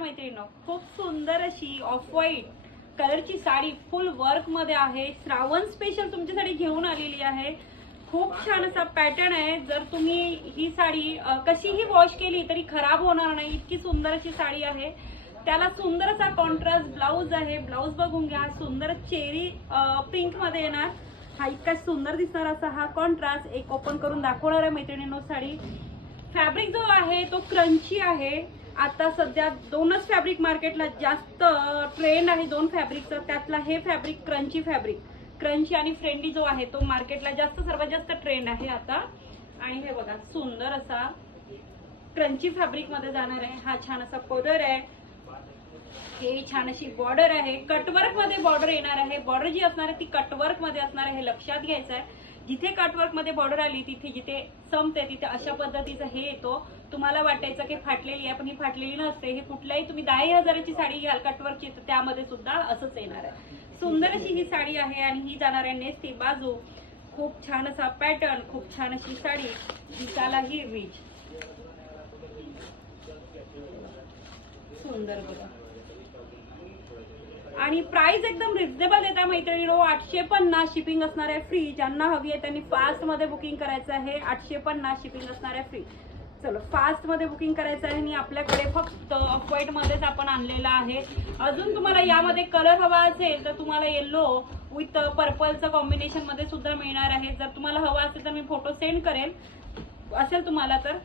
मैत्रिणींनो, खूप सुंदर अशी ऑफ व्हाईट कलरची साडी फुल वर्क मध्ये आहे. श्रावण स्पेशल तुमच्यासाठी घेऊन आलेली आहे. खूप छान असा पॅटर्न आहे. जर तुम्ही ही साडी कशीही वॉश केली तरी खराब होणार नाही, इतकी सुंदर अशी साडी आहे. त्याला सुंदर असा कॉन्ट्रास्ट ब्लाउज आहे. ब्लाउज बघून घ्या, सुंदर चेरी पिंक मध्ये येणार. हा इतका सुंदर दिसणार असा हा कॉन्ट्रास्ट. एक ओपन करून दाखवणार आहे मैत्रिणींनो साडी. फॅब्रिक जो आहे तो क्रंची आहे. आता सध्या दोनच फॅब्रिक मार्केटला जास्त ट्रेंड आहे, दोन फॅब्रिकचा. त्यातला हे फॅब्रिक क्रंची आणि फ्रेंडली जो आहे तो मार्केटला सर्वात जास्त ट्रेंड आहे आता. आणि हे बघा सुंदर असा क्रंची फॅब्रिक मध्ये जाणार आहे. हा छान असा पदर आहे. हे छान अशी बॉर्डर आहे. कटवर्क मध्ये बॉर्डर येणार आहे. बॉर्डर जी असणार आहे ती कटवर्क मध्ये असणार आहे, हे लक्षात घ्यायचं आहे. जिथे कटवर्क मध्ये बॉर्डर आली तिथे जिथे संपते तिथे अशा पद्धतीचं हे येतो. तुम्हाला वाटायचं की फाटलेली आहे, पण ही फाटलेली नसते. हे कुठल्याही तुम्ही 10,000ची साडी घ्याल कटवर्कची तर त्यामध्ये सुद्धा असंच येणार आहे. सुंदर अशी ही साडी आहे आणि ही जाणार आहे नेसती बाजू. खूप छान असा पॅटर्न, खूप छान अशी साडी, दिसायला ही रिच सुंदर बघा. आणि प्राइस एकदम रिझनेबल देता मैत्रिणींनो. 850 शिपिंग असणार आहे फ्री. ज्यांना हवी आहे त्यांनी फास्ट मध्ये बुकिंग करायचं आहे. 850 शिपिंग असणार आहे फ्री. चलो फास्ट मध्ये बुकिंग करायचं आहे. आणि आपल्याकडे फक्त ऑफ व्हाईट मध्येच आपण आणलेला आहे. अजून तुम्हाला यामध्ये कलर हवा असेल तर तुम्हाला येलो विथ पर्पलचं कॉम्बिनेशन मध्ये सुद्धा मिळणार आहे. जर तुम्हाला हवा असेल तर मी फोटो सेंड करेल, असेल तुम्हाला तर